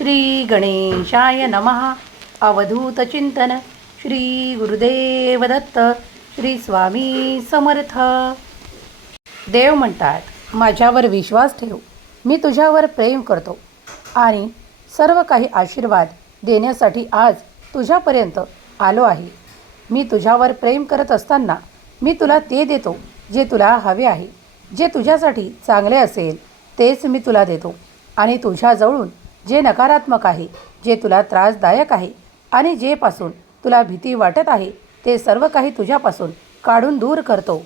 श्री गणेशाय नमः। अवधूत चिंतन। श्री गुरुदेव दत्त। श्री स्वामी समर्थ। देव म्हणतात माझ्यावर विश्वास ठेव. मी तुझ्यावर प्रेम करतो. आणि सर्व काही आशीर्वाद देण्यासाठी आज तुझ्यापर्यंत आलो आहे. मी तुझ्यावर प्रेम करत असताना मी तुला ते देतो जे तुला हवे आहे. जे तुझ्यासाठी चांगले असेल तेच मी तुला देतो. आणि तुझ्याजवळून जे नकारात्मक आहे जे तुला त्रासदायक आहे आणि जेपासून तुला भीती वाटत आहे ते सर्व काही तुझ्यापासून काढून दूर करतो.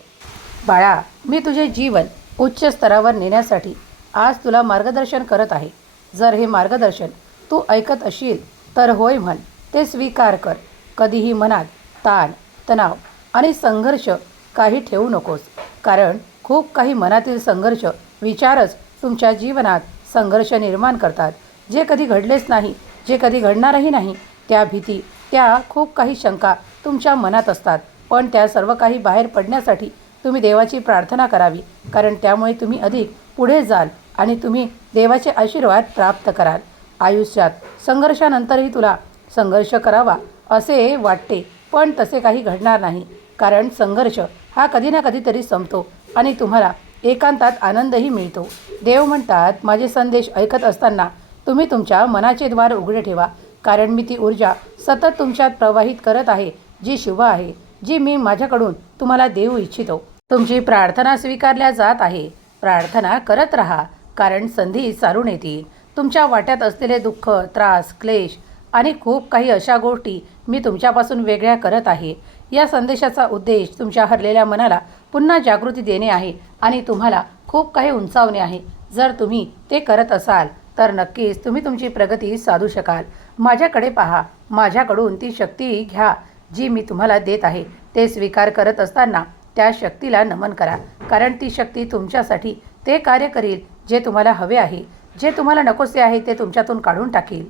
बाळा मी तुझे जीवन उच्च स्तरावर नेण्यासाठी आज तुला मार्गदर्शन करत आहे. जर हे मार्गदर्शन तू ऐकत असशील तर होय म्हण ते स्वीकार कर. कधीही मनात ताण तणाव आणि संघर्ष काही ठेवू नकोस. कारण खूप काही मनातील संघर्ष विचारच तुमच्या जीवनात संघर्ष निर्माण करतात. जे कधी घडलेच नाही जे कधी घडणारही नाही त्या भीती त्या खूप काही शंका तुमच्या मनात असतात. पण त्या सर्व काही बाहेर पडण्यासाठी तुम्ही देवाची प्रार्थना करावी कारण त्यामुळे तुम्ही अधिक पुढे जाल आणि तुम्ही देवाचे आशीर्वाद प्राप्त कराल. आयुष्यात संघर्षानंतरही तुला संघर्ष करावा असे वाटते पण तसे काही घडणार नाही कारण संघर्ष हा कधी ना कधीतरी संपतो आणि तुम्हाला एकांतात आनंदही मिळतो. देव म्हणतात माझे संदेश ऐकत असताना तुम्ही तुमच्या मनाचे द्वार उघडे ठेवा कारण मी ती ऊर्जा सतत तुमच्यात प्रवाहित करत आहे जी शुभ आहे जी मी माझ्याकडून तुम्हाला देऊ इच्छितो. तुमची प्रार्थना स्वीकारल्या जात आहे. प्रार्थना करत राहा कारण संधी चालून येतील तुमच्या वाट्यात असलेले दुःख त्रास क्लेश आणि खूप काही अशा गोष्टी मी तुमच्यापासून वेगळ्या करत आहे. या संदेशाचा उद्देश तुमच्या हरलेल्या मनाला पुन्हा जागृती देणे आहे आणि तुम्हाला खूप काही उंचावणे आहे. जर तुम्ही ते करत असाल तर नक्कीच तुम्ही तुमची प्रगती साधू शकाल. माझ्याकडे पहा. माझ्याकडून ती शक्ती घ्या जी मी तुम्हाला देत आहे. ते स्वीकार करत असताना त्या शक्तीला नमन करा. कारण ती शक्ती तुमच्यासाठी ते कार्य करील जे तुम्हाला हवे आहे. जे तुम्हाला नकोसे आहे ते तुमच्यातून काढून टाकील.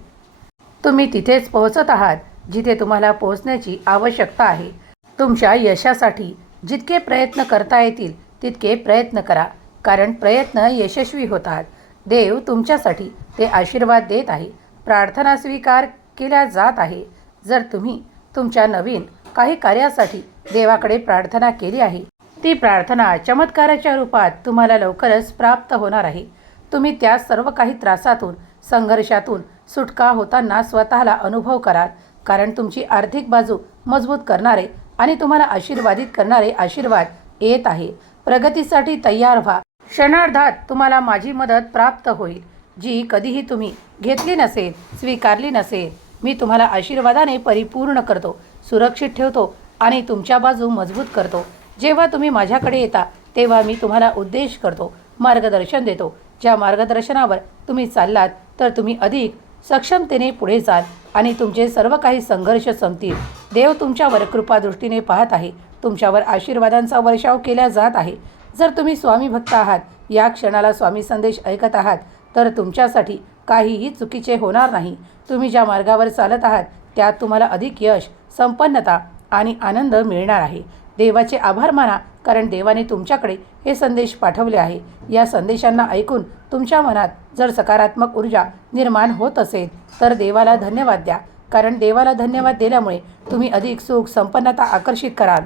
तुम्ही तिथेच पोहोचत आहात जिथे तुम्हाला पोहोचण्याची आवश्यकता आहे. तुमच्या यशासाठी जितके प्रयत्न करता येतील तितके प्रयत्न करा. कारण प्रयत्न यशस्वी होतात. देव तुमच्यासाठी ते आशीर्वाद देत आहे. प्रार्थना स्वीकार केल्या जात आहे. जर तुम्ही तुमच्या नवीन काही कार्यासाठी देवाकडे प्रार्थना केली आहे ती प्रार्थना चमत्काराच्या रूपात तुम्हाला लवकरच प्राप्त होणार आहे. तुम्ही त्या सर्व काही त्रासातून संघर्षातून सुटका होताना स्वतःला अनुभव कराल. कारण तुमची आर्थिक बाजू मजबूत करणारे आणि तुम्हाला आशीर्वादित करणारे आशीर्वाद येत आहे. प्रगतीसाठी तयार व्हा. क्षणार्धात तुम्हाला माझी मदत प्राप्त होईल. जी कधीही तुम्ही घेतली नसेल स्वीकारली नसेल मी तुम्हाला आशीर्वादाने परिपूर्ण करतो सुरक्षित ठेवतो आणि तुमच्या बाजू मजबूत करतो. जेव्हा तुम्ही माझ्याकडे येता तेव्हा मी तुम्हाला उद्देश करतो मार्गदर्शन देतो. ज्या मार्गदर्शनावर तुम्ही चाललात तर तुम्ही अधिक सक्षमतेने पुढे जाल आणि तुमचे सर्व काही संघर्ष संपतील. देव तुमच्यावर कृपादृष्टीने पाहत आहे. तुमच्यावर आशीर्वादांचा वर्षाव केला जात आहे. जर तुम्ही स्वामी भक्त आहात या क्षणाला स्वामी संदेश ऐकत आहात तर तुमच्यासाठी काहीही चुकीचे होणार नाही. तुम्ही ज्या मार्गावर चालत आहात त्यात तुम्हाला अधिक यश संपन्नता आणि आनंद मिळणार आहे. देवाचे आभार माना कारण देवाने तुमच्याकडे हे संदेश पाठवले आहे. या संदेशांना ऐकून तुमच्या मनात जर सकारात्मक ऊर्जा निर्माण होत असेल तर देवाला धन्यवाद द्या. कारण देवाला धन्यवाद दिल्यामुळे तुम्ही अधिक सुख संपन्नता आकर्षित कराल.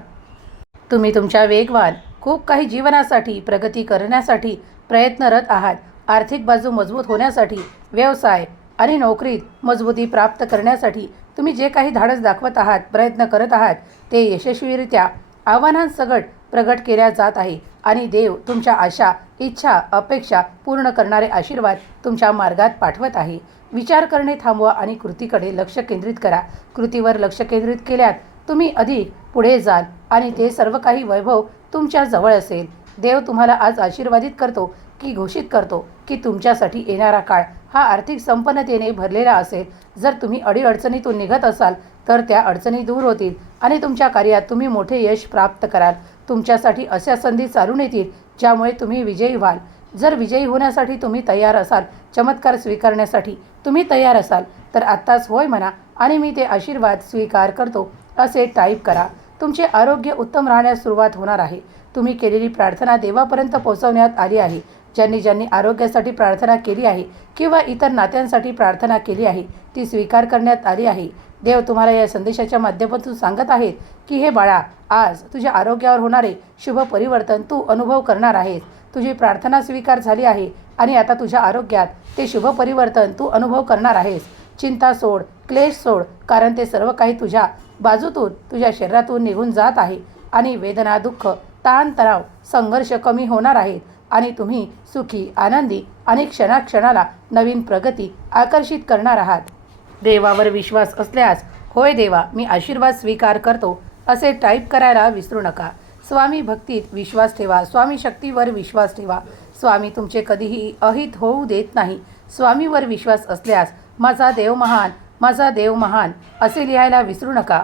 तुम्ही तुमच्या वेगवान खूप काही जीवनासाठी प्रगती करण्यासाठी प्रयत्नरत आहात. आर्थिक बाजू मजबूत होण्यासाठी व्यवसाय आणि नोकरीत मजबूती प्राप्त करण्यासाठी तुम्ही जे काही धाडस दाखवत आहात प्रयत्न करत आहात ते यशस्वीरित्या आव्हानांसकट प्रगट केल्या जात आहे आणि देव तुमच्या आशा इच्छा अपेक्षा पूर्ण करणारे आशीर्वाद तुमच्या मार्गात पाठवत आहे. विचार करणे थांबवा आणि कृतीकडे लक्ष केंद्रित करा. कृतीवर लक्ष केंद्रित केल्यात तुम्ही अधिक पुढे जाल. आणि ते सर्व काही वैभव तुमच्या जवळ असेल. देव तुम्हाला आज आशीर्वादित करतो की घोषित करतो की तुमच्यासाठी येणारा काळ हा आर्थिक संपन्नतेने भरलेला असेल. जर तुम्ही अडीअडचणीतून निघत असाल तर त्या अडचणी दूर होतील आणि तुमच्या कार्यात तुम्ही मोठे यश प्राप्त कराल. तुमच्यासाठी अशा संधी चालून येतील ज्यामुळे तुम्ही विजयी व्हाल. जर विजयी होण्यासाठी तुम्ही तयार असाल चमत्कार स्वीकारण्यासाठी तुम्ही तयार असाल तर आत्ताच होय म्हणा आणि मी ते आशीर्वाद स्वीकार करतो असे टाईप करा. तुमचे आरोग्य उत्तम राहण्यास सुरुवात होणार आहे. तुम्ही केलेली प्रार्थना देवापर्यंत पोहोचवण्यात आली आहे. ज्यांनी ज्यांनी आरोग्यासाठी प्रार्थना केली आहे किंवा इतर नात्यांसाठी प्रार्थना केली आहे ती स्वीकार करण्यात आली आहे. देव तुम्हाला या संदेशाच्या माध्यमातून सांगत आहेत की हे बाळा आज तुझ्या आरोग्यावर होणारे शुभ परिवर्तन तू अनुभव करणार आहेस. तुझी प्रार्थना स्वीकार झाली आहे आणि आता तुझ्या आरोग्यात ते शुभ परिवर्तन तू अनुभव करणार आहेस. चिंता सोड क्लेश सोड कारण ते सर्व काही तुझ्या बाजूतून तुझ्या शरीरातून निघून जात आहे आणि वेदना दुःख ताणतणाव संघर्ष कमी होणार आहेत आणि तुम्ही सुखी आनंदी आणि क्षणाक्षणाला नवीन प्रगती आकर्षित करणार आहात. देवावर विश्वास असल्यास होय देवा मी आशीर्वाद स्वीकार करतो असे टाईप करायला विसरू नका. स्वामी भक्तीत विश्वास ठेवा स्वामी शक्तीवर विश्वास ठेवा. स्वामी तुमचे कधीही अहित होऊ देत नाही. स्वामीवर विश्वास असल्यास माझा देव महान माझा देव महान असे लिहायला विसरू नका.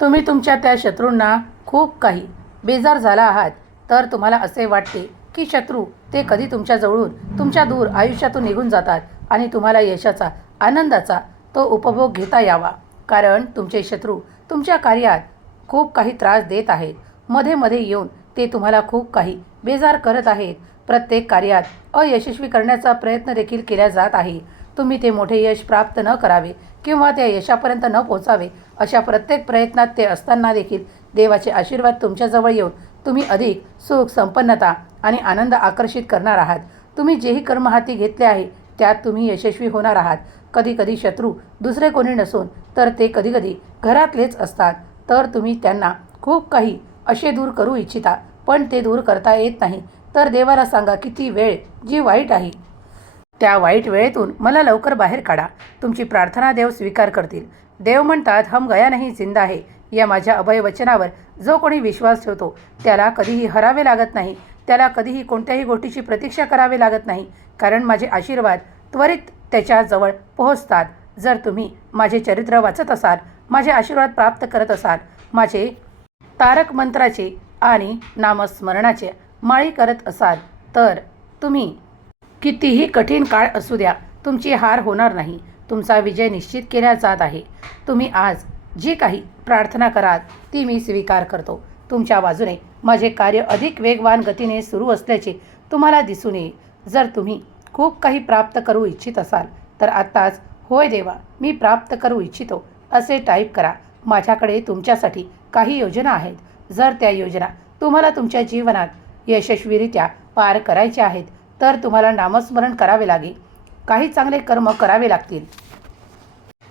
तुम्ही तुमच्या त्या शत्रूंना खूप काही बेजार झाला आहात तर तुम्हाला असे वाटते की शत्रू ते कधी तुमच्याजवळून तुमच्या दूर आयुष्यातून निघून जातात आणि तुम्हाला यशाचा आनंदाचा तो उपभोग घेता यावा. कारण तुमचे शत्रू तुमच्या कार्यात खूप काही त्रास देत आहेत. मध्ये मध्ये येऊन ते तुम्हाला खूप काही बेजार करत आहेत. प्रत्येक कार्यात अयशस्वी करण्याचा प्रयत्न देखील केला जात आहे. तुम्ही ते मोठे यश प्राप्त न करावे किंवा त्या यशापर्यंत न पोचावे अशा प्रत्येक प्रयत्नात ते असताना देखील देवाचे आशीर्वाद तुमच्याजवळ येऊन तुम्ही अधिक सुख संपन्नता आणि आनंद आकर्षित करणार आहात. तुम्ही जेही कर्म हाती घेतले आहे त्यात तुम्ही यशस्वी होणार आहात. कधी कधी शत्रू दुसरे कोणी नसून तर ते कधीकधी घरातलेच असतात. तर तुम्ही त्यांना खूप काही असे दूर करू इच्छिता पण ते दूर करता येत नाही. तर देवाला सांगा किती वेळ जी वाईट आहे त्या वाईट वेळेतून मला लवकर बाहेर काढा. तुमची प्रार्थना देव स्वीकार करतील. देव म्हणतात हम गया नाही जिंदा आहे या माझ्या अभय वचनावर जो कोणी विश्वास ठेवतो त्याला कधीही हरावे लागत नाही. त्याला कधीही कोणत्याही गोष्टीची प्रतीक्षा करावी लागत नाही. कारण माझे आशीर्वाद त्वरित त्याच्याजवळ पोहोचतात. जर तुम्ही माझे चरित्र वाचत असाल माझे आशीर्वाद प्राप्त करत असाल माझे तारक मंत्राचे आणि नामस्मरणाचे माळी करत असाल तर तुम्ही कितीही कठीण काळ असू द्या तुमची हार होणार नाही. तुमचा विजय निश्चित केला जात आहे. तुम्ही आज जी काही प्रार्थना कराल ती मी स्वीकार करतो. तुमच्या बाजूने माझे कार्य अधिक वेगवान गतीने सुरू असल्याचे तुम्हाला दिसून येईल. जर तुम्ही खूप काही प्राप्त करू इच्छित असाल तर आत्ताच होय देवा मी प्राप्त करू इच्छितो असे टाईप करा. माझ्याकडे तुमच्यासाठी काही योजना आहेत. जर त्या योजना तुम्हाला तुमच्या जीवनात यशस्वीरित्या पार करायच्या आहेत तर तुम्हाला नामस्मरण करावे लागेल काही चांगले कर्म करावे लागतील.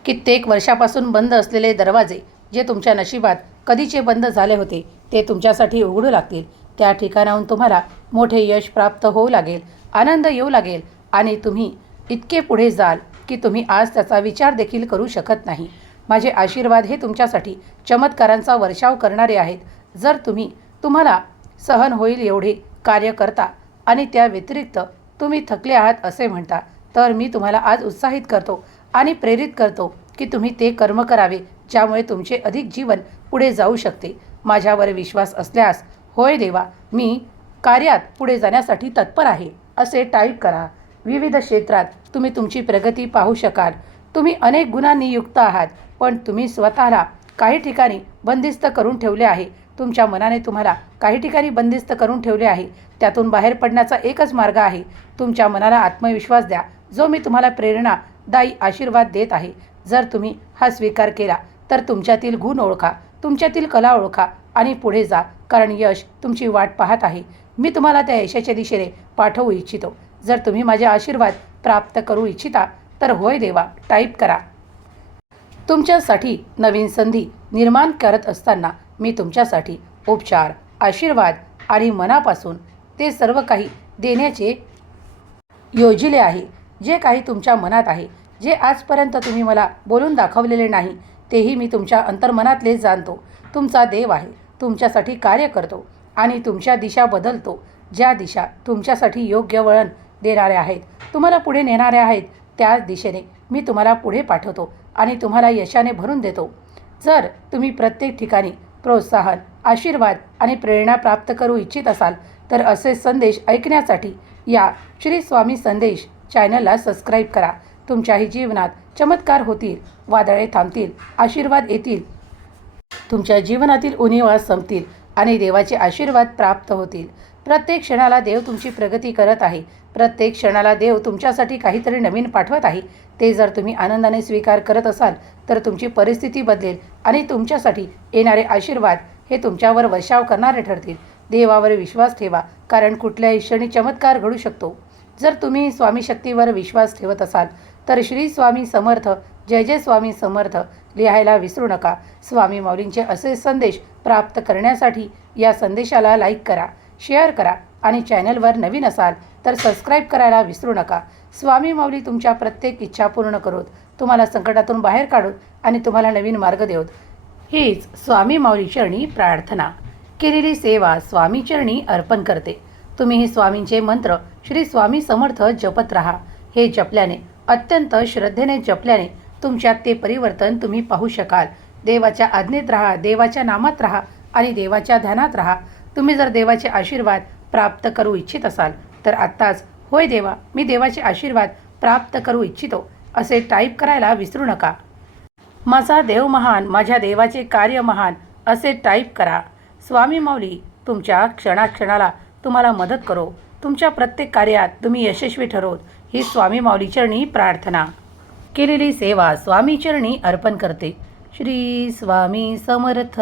कित्येक वर्षापासून बंद असलेले दरवाजे जे तुमच्या नशिबात कधीचे बंद झाले होते ते तुमच्यासाठी उघडू लागतील. त्या ठिकाणाहून तुम्हाला मोठे यश प्राप्त होऊ लागेल आनंद येऊ लागेल आणि तुम्ही इतके पुढे जाल की तुम्ही आज त्याचा विचार देखील करू शकत नाही. माझे आशीर्वाद हे तुमच्यासाठी चमत्कारांचा वर्षाव करणारे आहेत. जर तुम्ही तुम्हाला सहन होईल एवढे कार्य करता आणि त्या व्यतिरिक्त तुम्ही थकले आहात असे म्हणता. तर मी तुम्हाला आज उत्साहित करतो आणि प्रेरित करतो की तुम्ही ते कर्म करावे ज्यामुळे तुमचे अधिक जीवन पुढे जाऊ शकते. माझ्यावर विश्वास असल्यास होय देवा मी कार्यात पुढे जाण्यासाठी तत्पर आहे असे टाईप करा. विविध क्षेत्रात तुम्ही तुमची प्रगती पाहू शकाल. तुम्ही अनेक गुणांनी युक्त आहात पण तुम्ही स्वतःला काही ठिकाणी बंदिस्त करून ठेवले आहे. तुमच्या मनाने तुम्हाला काही ठिकाणी बंदिस्त करून ठेवले आहे त्यातून बाहेर पडण्याचा एकच मार्ग आहे. तुमच्या मनाला आत्मविश्वास द्या. जो मी तुम्हाला प्रेरणादायी आशीर्वाद देत आहे जर तुम्ही हा स्वीकार केला तर तुमच्यातील गुण ओळखा तुमच्यातील कला ओळखा आणि पुढे जा कारण यश तुमची वाट पाहत आहे. मी तुम्हाला त्या यशाच्या दिशेने पाठवू इच्छितो. जर तुम्ही माझे आशीर्वाद प्राप्त करू इच्छिता तर होय देवा टाईप करा. तुमच्यासाठी नवीन संधी निर्माण करत असताना मी तुमच्यासाठी उपचार आशीर्वाद आणि मनापासून ते सर्व काही देण्याचे योजिले आहे. जे काही तुमच्या मनात आहे जे आजपर्यंत तुम्ही मला बोलून दाखवलेले नाही तेही मी तुमच्या अंतर्मनातले जाणतो. तुमचा देव आहे तुमच्यासाठी कार्य करतो आणि तुमच्या दिशा बदलतो. ज्या दिशा तुमच्यासाठी योग्य वळण देणाऱ्या आहेत तुम्हाला पुढे नेणाऱ्या आहेत त्याच दिशेने मी तुम्हाला पुढे पाठवतो आणि तुम्हाला यशाने भरून देतो. जर तुम्ही प्रत्येक ठिकाणी प्रोत्साहन आशीर्वाद आणि प्रेरणा प्राप्त करू इच्छित असाल तर असे संदेश ऐकण्यासाठी या श्री स्वामी संदेश चॅनलला सबस्क्राईब करा. तुमच्याही जीवनात चमत्कार होतील वादळे थांबतील आशीर्वाद येतील. तुमच्या जीवनातील उणिवा संपतील आणि देवाचे आशीर्वाद प्राप्त होतील. प्रत्येक क्षणाला देव तुमची प्रगती करत आहे. प्रत्येक क्षणाला देव तुमच्यासाठी काहीतरी नवीन पाठवत आहे. ते जर तुम्ही आनंदाने स्वीकार करत असाल तर तुमची परिस्थिती बदलेल आणि तुमच्यासाठी येणारे आशीर्वाद हे तुमच्यावर वर्षाव करणारे ठरतील. देवावर विश्वास ठेवा कारण कुठल्याही क्षणी चमत्कार घडू शकतो. जर तुम्ही स्वामी शक्तीवर विश्वास ठेवत असाल तर श्री स्वामी समर्थ जय जय स्वामी समर्थ लिहायला विसरू नका. स्वामी माऊलींचे असे संदेश प्राप्त करण्यासाठी या संदेशाला लाईक करा. शेअर करा आणि चॅनलवर नवीन असाल तर सबस्क्राईब करायला विसरू नका. स्वामी माऊली तुमच्या प्रत्येक इच्छा पूर्ण करोत. तुम्हाला संकटातून बाहेर काढून आणि तुम्हाला नवीन मार्ग देऊत हीच स्वामी माऊली चरणी प्रार्थना. केलेली सेवा स्वामी चरणी अर्पण करते. तुम्ही स्वामींचे मंत्र श्री स्वामी समर्थ जपत राहा. हे जपल्याने अत्यंत श्रद्धेने जपल्याने तुमच्यात ते परिवर्तन तुम्ही पाहू शकाल. देवाच्या आज्ञेत राहा देवाच्या नामात राहा आणि देवाच्या ध्यानात राहा. तुम्ही जर देवाचे आशीर्वाद प्राप्त करू इच्छित असाल तर आत्ताच होय देवा मी देवाचे आशीर्वाद प्राप्त करू इच्छितो असे टाईप करायला विसरू नका. माझा देव महान माझ्या देवाचे कार्य महान असे टाईप करा. स्वामी माऊली तुमच्या क्षणाक्षणाला तुम्हाला मदत करो. तुमच्या प्रत्येक कार्यात तुम्ही यशस्वी ठरोत ही स्वामी माऊली चरणी प्रार्थना. केलेली सेवा स्वामी चरणी अर्पण करते. श्री स्वामी समर्थ